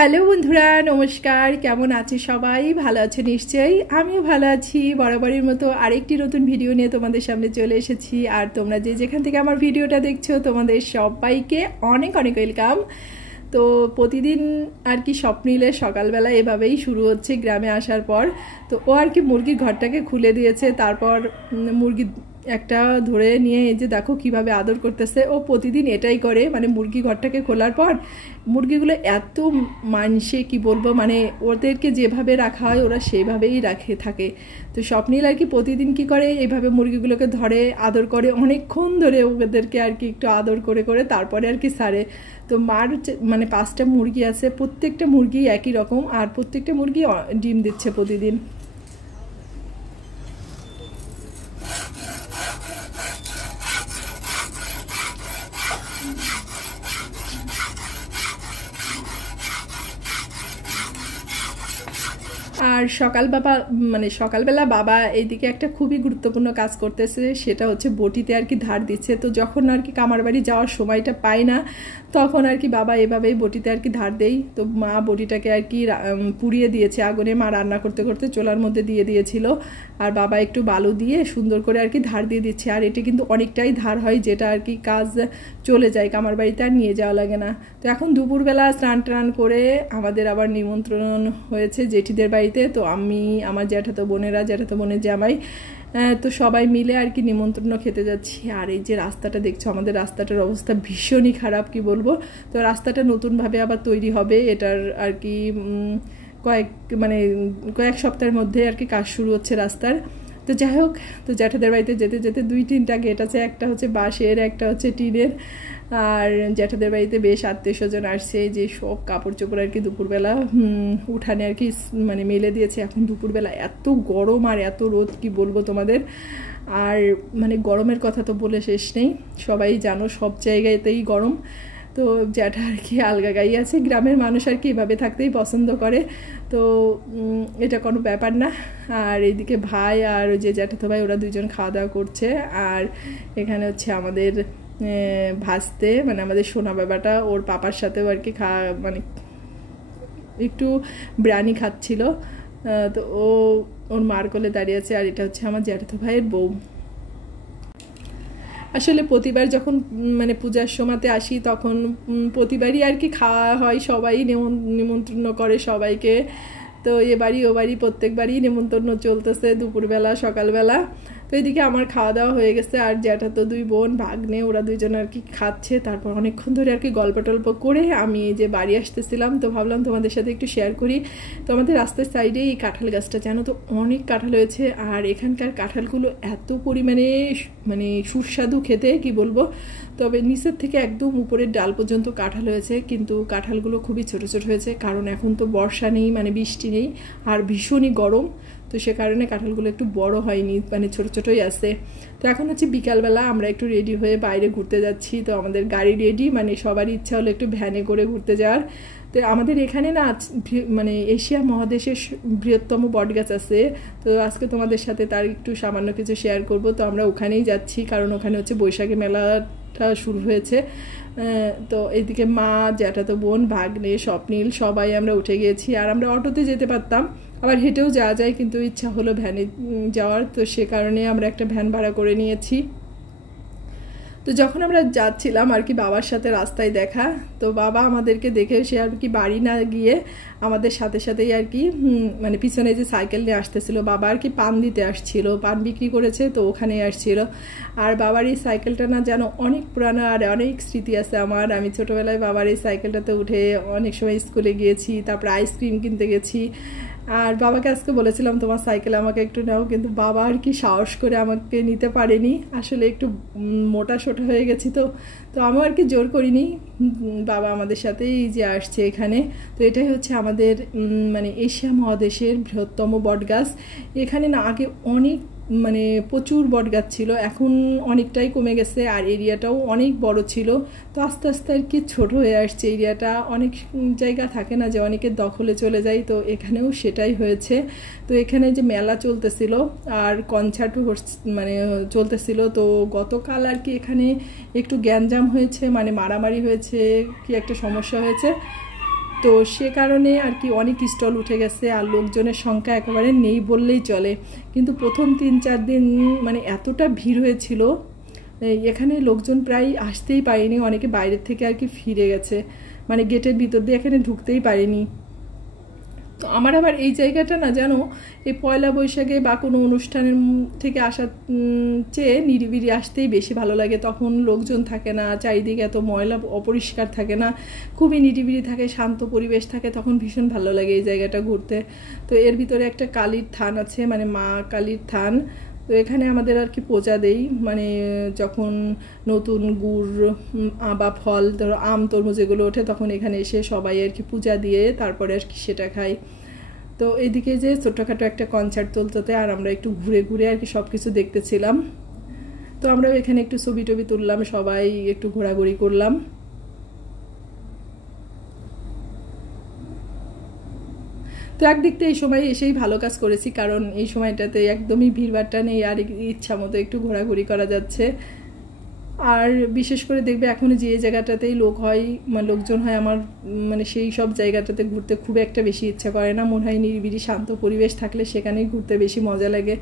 Hello বন্ধুরা, নমস্কার। কেমন আছে সবাই? ভালো আছে নিশ্চয়ই। আমিও ভালো আছি। বরাবরের মতো আরেকটি নতুন ভিডিও নিয়ে তোমাদের সামনে চলে এসেছি। আর তোমরা যেখান থেকে আমার ভিডিওটা দেখছো, তোমাদের সবাইকে অনেক অনেক ওয়েলকাম। তো প্রতিদিন আর কি স্বপ্নিলের সকালবেলা এভাবেই শুরু হচ্ছে গ্রামে আসার পর। তো ও আর কি মুরগির ঘরটাকে খুলে দিয়েছে, তারপর মুরগি একটা ধরে নিয়ে এই যে দেখো কিভাবে আদর করতেছে। ও প্রতিদিন এটাই করে, মানে মুরগি ঘরটাকে খোলার পর মুরগিগুলো এত মানসে কি বলবো, মানে ওদেরকে যেভাবে রাখা হয় ওরা সেইভাবেই রাখে থাকে। তো স্বপ্নিল আর কি প্রতিদিন কি করে, এইভাবে মুরগিগুলোকে ধরে আদর করে অনেকক্ষণ ধরে ওদেরকে আর কি একটু আদর করে করে তারপরে আর কি সারে। তো মার মানে 5টা মুরগি আছে, প্রত্যেকটা মুরগি একই রকম, আর প্রত্যেকটা মুরগি ডিম দিচ্ছে প্রতিদিন। আর সকালবেলা বাবা এইদিকে একটা খুবই গুরুত্বপূর্ণ কাজ করতেছে, সেটা হচ্ছে বটিতে আর কি ধার দিচ্ছে। তো যখন আর কি কামার বাড়ি যাওয়ার সময়টা পাই না, তখন আর কি বাবা এভাবেই বটিতে আর কি ধার দেই। তো মা বটিটাকে আর কি পুড়িয়ে দিয়েছে আগুনে, মা রান্না করতে করতে চোলার মধ্যে দিয়ে দিয়েছিল, আর বাবা একটু বালু দিয়ে সুন্দর করে আর কি ধার দিয়ে দিচ্ছে। আর এটি কিন্তু অনেকটাই ধার হয়, যেটা আর কি কাজ চলে যায়, কামার বাড়িতে আর নিয়ে যাওয়া লাগে না। তো এখন দুপুরবেলা স্নান টান করে আমাদের আবার নিমন্ত্রণ হয়েছে জেঠিদের বাড়িতে। তো আমি, আমার জ্যাঠাতো বোনের জামাই, তো সবাই মিলে আর কি নিমন্ত্রণ খেতে যাচ্ছি। আর এই যে রাস্তাটা দেখছো, আমাদের রাস্তাটার অবস্থা ভীষণই খারাপ, কি বলবো। তো রাস্তাটা নতুনভাবে আবার তৈরি হবে, এটার আর কি কয়েক সপ্তাহের মধ্যে আর কি কাজ শুরু হচ্ছে রাস্তার। তো যাই হোক, তো জ্যাঠাদের বাড়িতে যেতে যেতে 2-3টা গেট আছে, একটা হচ্ছে বাঁশের, একটা হচ্ছে টিনের। আর জ্যাঠাদের বাড়িতে বেশ আত্মীয় স্বজন আসছে, যে সব কাপড় চোপড় আর কি দুপুরবেলা উঠানে আর কি মানে মেলে দিয়েছে। এখন দুপুরবেলা এত গরম আর এত রোদ, কি বলবো তোমাদের। আর মানে গরমের কথা তো বলে শেষ নেই, সবাই জানো সব জায়গাতেই গরম। তো জ্যাঠা আর কি আলগা গাই আছে, গ্রামের মানুষ আর কি এভাবে থাকতেই পছন্দ করে, তো এটা কোনো ব্যাপার না। আর এইদিকে ভাই আর ওই যে জ্যাঠাতো ভাই, ওরা দুজন খাওয়া দাওয়া করছে। আর এখানে হচ্ছে আমাদের ভাসতে, মানে আমাদের সোনা বাবাটা ওর পাপার সাথেও আর কি মানে একটু বিরিয়ানি খাচ্ছিল। তো ওর মার কোলে দাঁড়িয়ে আছে। আর এটা হচ্ছে আমার জ্যাঠাতো ভাইয়ের বউ। আসলে প্রতিবার যখন মানে পূজার সময়তে আসি, তখন প্রতিবারই আর কি খাওয়া হয়, সবাই নিমন্ত্রণ করে সবাইকে। তো এ বাড়ি ও বাড়ি প্রত্যেকবারই নিমন্ত্রণ চলতেছে দুপুরবেলা সকালবেলা। তো এদিকে আমার খাওয়া দাওয়া হয়ে গেছে, আর জ্যাঠাতো 2 বোন ভাগ্নে ওরা 2জন আর কি খাচ্ছে। তারপর অনেকক্ষণ ধরে আর কি গল্প টল্প করে আমি এই যে বাড়ি আসতেছিলাম, তো ভাবলাম তোমাদের সাথে একটু শেয়ার করি। তো আমাদের রাস্তার সাইডে এই কাঁঠাল গাছটা, জানো তো অনেক কাঁঠাল হয়েছে। আর এখানকার কাঁঠালগুলো এত পরিমাণে মানে সুস্বাদু খেতে, কি বলবো। তবে নিচের থেকে একদম উপরের ডাল পর্যন্ত কাঁঠাল হয়েছে, কিন্তু কাঁঠালগুলো খুবই ছোট ছোট হয়েছে, কারণ এখন তো বর্ষা নেই, মানে বৃষ্টি নেই, আর ভীষণই গরম। তো সে কারণে কাঁঠালগুলো একটু বড় হয়নি, মানে ছোট ছোটই আছে। তো এখন হচ্ছে বিকালবেলা আমরা একটু রেডি হয়ে বাইরে ঘুরতে যাচ্ছি। তো আমাদের গাড়ি রেডি, মানে সবারই ইচ্ছা হলো একটু ভ্যানে করে ঘুরতে যাওয়ার। তো আমাদের এখানে না মানে এশিয়া মহাদেশের বৃহত্তম বটগাছ আছে। তো আজকে তোমাদের সাথে তার একটু সামান্য কিছু শেয়ার করব। তো আমরা ওখানেই যাচ্ছি, কারণ ওখানে হচ্ছে বৈশাখী মেলাটা শুরু হয়েছে। তো এইদিকে মা, জ্যাঠাতো বোন, ভাগ্নে, স্বপ্নিল সবাই আমরা উঠে গিয়েছি। আর আমরা অটোতে যেতে পারতাম, আবার হেঁটেও যাওয়া যায়, কিন্তু ইচ্ছা হলো ভ্যানে যাওয়ার। তো সে কারণে আমরা একটা ভ্যান ভাড়া করে নিয়েছি। তো যখন আমরা যাচ্ছিলাম আর কি বাবার সাথে রাস্তায় দেখা, তো বাবা আমাদেরকে দেখে সে আর কি বাড়ি না গিয়ে আমাদের সাথে সাথেই আর কি মানে পিছনে যে সাইকেল নিয়ে আসতেছিল, বাবা আর কি পান দিতে আসছিল, পান বিক্রি করেছে, তো ওখানে আসছিল। আর বাবার এই সাইকেলটা না যেন অনেক পুরানো, আর অনেক স্মৃতি আছে আমার। আমি ছোটোবেলায় বাবার এই সাইকেলটাতে উঠে অনেক সময় স্কুলে গিয়েছি, তারপর আইসক্রিম কিনতে গেছি। আর বাবাকে আজকে বলেছিলাম তোমার সাইকেল আমাকে একটু নাও, কিন্তু বাবা আর কি সাহস করে আমাকে নিতে পারেনি, আসলে একটু মোটা সোটা হয়ে গেছি। তো আমিও আর কি জোর করিনি, বাবা আমাদের সাথেই যে আসছে এখানে। তো এটাই হচ্ছে আমাদের মানে এশিয়া মহাদেশের বৃহত্তম বটগাছ। এখানে না আগে অনেক মানে প্রচুর বটগাছ ছিল, এখন অনেকটাই কমে গেছে, আর এরিয়াটাও অনেক বড় ছিল। তো আস্তে আস্তে আর কি ছোট হয়ে আসছে এরিয়াটা, অনেক জায়গা থাকে না যে অনেকের দখলে চলে যায়, তো এখানেও সেটাই হয়েছে। তো এখানে যে মেলা চলতেছিল আর কনসার্টও মানে চলতেছিল, তো গতকাল আর কি এখানে একটু গ্যাঞ্জাম হয়েছে, মানে মারামারি হয়েছে, কি একটা সমস্যা হয়েছে। তো সে কারণে আর কি অনেক স্টল উঠে গেছে, আর লোকজনের সংখ্যা একেবারে নেই বললেই চলে। কিন্তু প্রথম 3-4 দিন মানে এতটা ভিড় হয়েছিল, এখানে লোকজন প্রায় আসতেই পারেনি, অনেকে বাইরের থেকে আর কি ফিরে গেছে, মানে গেটের ভিতর দিয়ে এখানে ঢুকতেই পারেনি। তো আমার আবার এই জায়গাটা না জানো, এই পয়লা বৈশাখে বা কোনো অনুষ্ঠানের থেকে আসার চেয়ে নিরিবিলি আসতেই বেশি ভালো লাগে। তখন লোকজন থাকে না, চারিদিকে এত ময়লা অপরিষ্কার থাকে না, খুবই নিরিবিলি থাকে, শান্ত পরিবেশ থাকে, তখন ভীষণ ভালো লাগে এই জায়গাটা ঘুরতে। তো এর ভিতরে একটা কালীর থান আছে, মানে মা কালীর থান। তো এখানে আমাদের আর কি পূজা দেই, মানে যখন নতুন গুড় বা ফল, ধরো আম তরমুজ এগুলো ওঠে, তখন এখানে এসে সবাই আর কি পূজা দিয়ে তারপরে আর কি সেটা খাই। তো এইদিকে যে ছোটোখাটো একটা কনসার্ট চলতে, আর আমরা একটু ঘুরে ঘুরে আর কি সব কিছু দেখতেছিলাম। তো আমরাও এখানে একটু ছবি টবি তুললাম, সবাই একটু ঘোরাঘুরি করলাম। তো একদিক থেকে এই সময় এসেই ভালো কাজ করেছি, কারণ এই সময়টাতে একদমই ভিড়ভাড়টা নেই, আর ইচ্ছা মতো একটু ঘোরাঘুরি করা যাচ্ছে। আর বিশেষ করে দেখবে এখন যে জায়গাটাতেই লোকজন হয়, আমার মানে সেই সব জায়গাটাতে ঘুরতে খুব একটা বেশি ইচ্ছা করে না, মনে হয় নিরিবিলি শান্ত পরিবেশ থাকলে সেখানেই ঘুরতে বেশি মজা লাগে।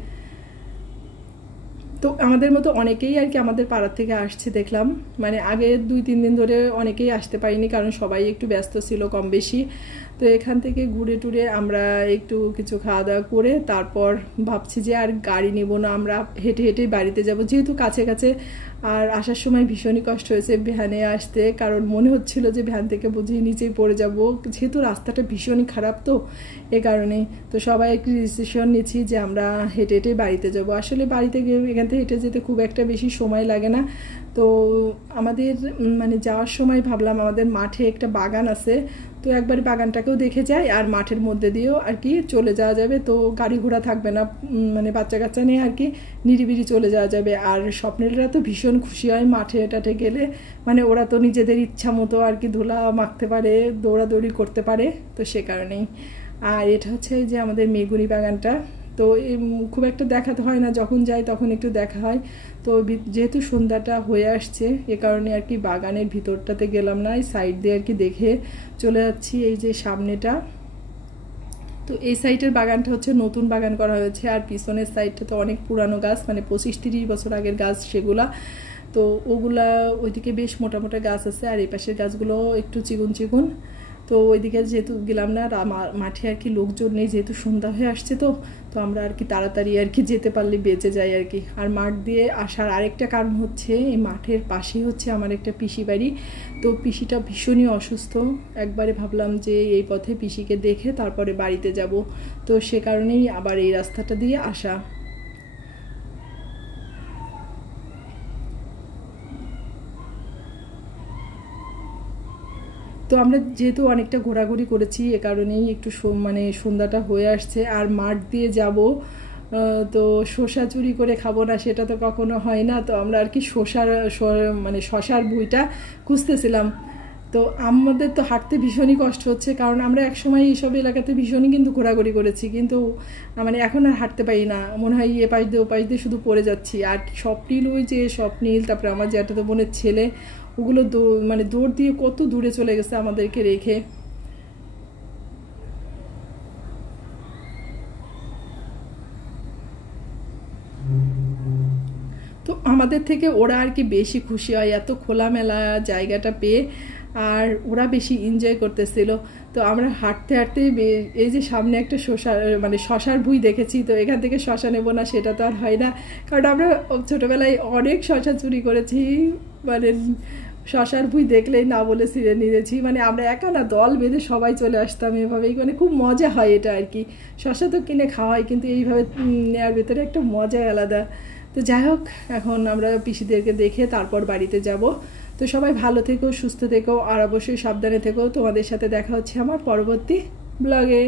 তো আমাদের মতো অনেকেই আর কি আমাদের পাড়ার থেকে আসছে দেখলাম, মানে আগে 2-3 দিন ধরে অনেকেই আসতে পারিনি, কারণ সবাই একটু ব্যস্ত ছিল কম বেশি। তো এখান থেকে ঘুরে টুরে আমরা একটু কিছু খাওয়া দাওয়া করে তারপর ভাবছি যে আর গাড়ি নেব না, আমরা হেঁটে হেঁটেই বাড়িতে যাব, যেহেতু কাছে কাছে। আর আসার সময় ভীষণই কষ্ট হয়েছে ভ্যানে আসতে, কারণ মনে হচ্ছিল যে ভ্যান থেকে বুঝিয়ে নিচেই পড়ে যাব, যেহেতু রাস্তাটা ভীষণই খারাপ। তো এ কারণেই তো সবাই একটু ডিসিশন নিচ্ছি যে আমরা হেঁটে হেঁটেই বাড়িতে যাব। আসলে বাড়িতে গিয়ে এখান থেকে হেঁটে যেতে খুব একটা বেশি সময় লাগে না। তো আমাদের মানে যাওয়ার সময় ভাবলাম আমাদের মাঠে একটা বাগান আছে, তো একবার বাগানটাকেও দেখে যাই, আর মাঠের মধ্যে দিয়েও আর কি চলে যাওয়া যাবে, তো গাড়ি ঘোড়া থাকবে না, মানে বাচ্চা কাচ্চা নিয়ে আর কি নিরিবিলি চলে যাওয়া যাবে। আর স্বপ্নেরা তো ভীষণ খুশি হয় মাঠে টাঠে গেলে, মানে ওরা তো নিজেদের ইচ্ছা মতো আর কি ধুলা মাখতে পারে, দৌড়াদৌড়ি করতে পারে, তো সে কারণেই। আর এটা হচ্ছে যে আমাদের মেগুনি বাগানটা, তো খুব একটা দেখাতে হয় না, যখন যাই তখন একটু দেখা হয়। তো যেহেতু সন্ধ্যাটা হয়ে আসছে, এ কারণে আর কি বাগানের ভিতরটাতে গেলাম না, এই সাইড দিয়ে আর কি দেখে চলে যাচ্ছি। এই যে সামনেটা, তো এই সাইডের বাগানটা হচ্ছে নতুন বাগান করা হয়েছে, আর পিছনের সাইডটা তো অনেক পুরানো গাছ, মানে 25-30 বছর আগের গাছ সেগুলা। তো ওগুলা ওইদিকে বেশ মোটা মোটা গাছ আছে, আর এই পাশের গাছগুলো একটু চিগুন চিগুন। তো ওইদিকে যেহেতু গেলাম না, মাঠে আর কি লোকজন নেই, যেহেতু সন্ধ্যা হয়ে আসছে, তো আমরা আর কি তাড়াতাড়ি আর কি যেতে পারলে বেঁচে যাই আর কি। আর মাঠ দিয়ে আসার আরেকটা কারণ হচ্ছে, এই মাঠের পাশেই হচ্ছে আমার একটা পিসি বাড়ি। তো পিসিটা ভীষণই অসুস্থ, একবারে ভাবলাম যে এই পথে পিসিকে দেখে তারপরে বাড়িতে যাব, তো সে কারণেই আবার এই রাস্তাটা দিয়ে আসা। তো আমরা যেহেতু অনেকটা ঘোরাঘুরি করেছি, এ কারণেই একটু মানে সন্ধ্যাটা হয়ে আসছে। আর মাঠ দিয়ে যাব, তো শসা চুরি করে খাবো না সেটা তো কখনো হয় না। তো আমরা আর কি মানে শসার বইটা খুঁজতেছিলাম। তো আমাদের তো হাঁটতে ভীষণই কষ্ট হচ্ছে, কারণ আমরা একসময় এইসব এলাকাতে ভীষণই কিন্তু ঘোরাঘুরি করেছি, কিন্তু মানে এখন আর হাঁটতে পারি না, মনে হয় এ পাশ দিয়ে ও পাশ দিয়ে শুধু পড়ে যাচ্ছি। আর স্বপ্নিল, ওই যে স্বপ্নিল, তারপরে আমার জ্যাঠাতো বোনের ছেলে, ওগুলো মানে দৌড় দিয়ে কত দূরে চলে গেছে আমাদেরকে রেখে। তো আমাদের থেকে ওরা আর কি বেশি খুশি হয় এত খোলামেলা জায়গাটা পেয়ে, আর ওরা বেশি এনজয় করতেছিল। তো আমরা হাঁটতে হাঁটতে এই যে সামনে একটা মানে শশার ভুঁই দেখেছি, তো এখান থেকে শশা নেবো না সেটা তো আর হয় না, কারণ আমরা ছোটোবেলায় অনেক শশা চুরি করেছি, মানে শশার ভুঁই দেখলেই না বলে ছিঁড়ে নিয়েছি, মানে আমরা একা না, দল বেঁধে সবাই চলে আসতাম এভাবেই, মানে খুব মজা হয় এটা আর কি। শশা তো কিনে খাওয়া হয়, কিন্তু এইভাবে নেওয়ার ভেতরে একটা মজাই আলাদা। তো যাই হোক, এখন আমরা পিসিদেরকে দেখে তারপর বাড়িতে যাব। তো সবাই ভালো থেকো, সুস্থ থেকো, আর অবশ্যই সাবধানে থেকো। তোমাদের সাথে দেখা হচ্ছে আমার পরবর্তী ব্লগে।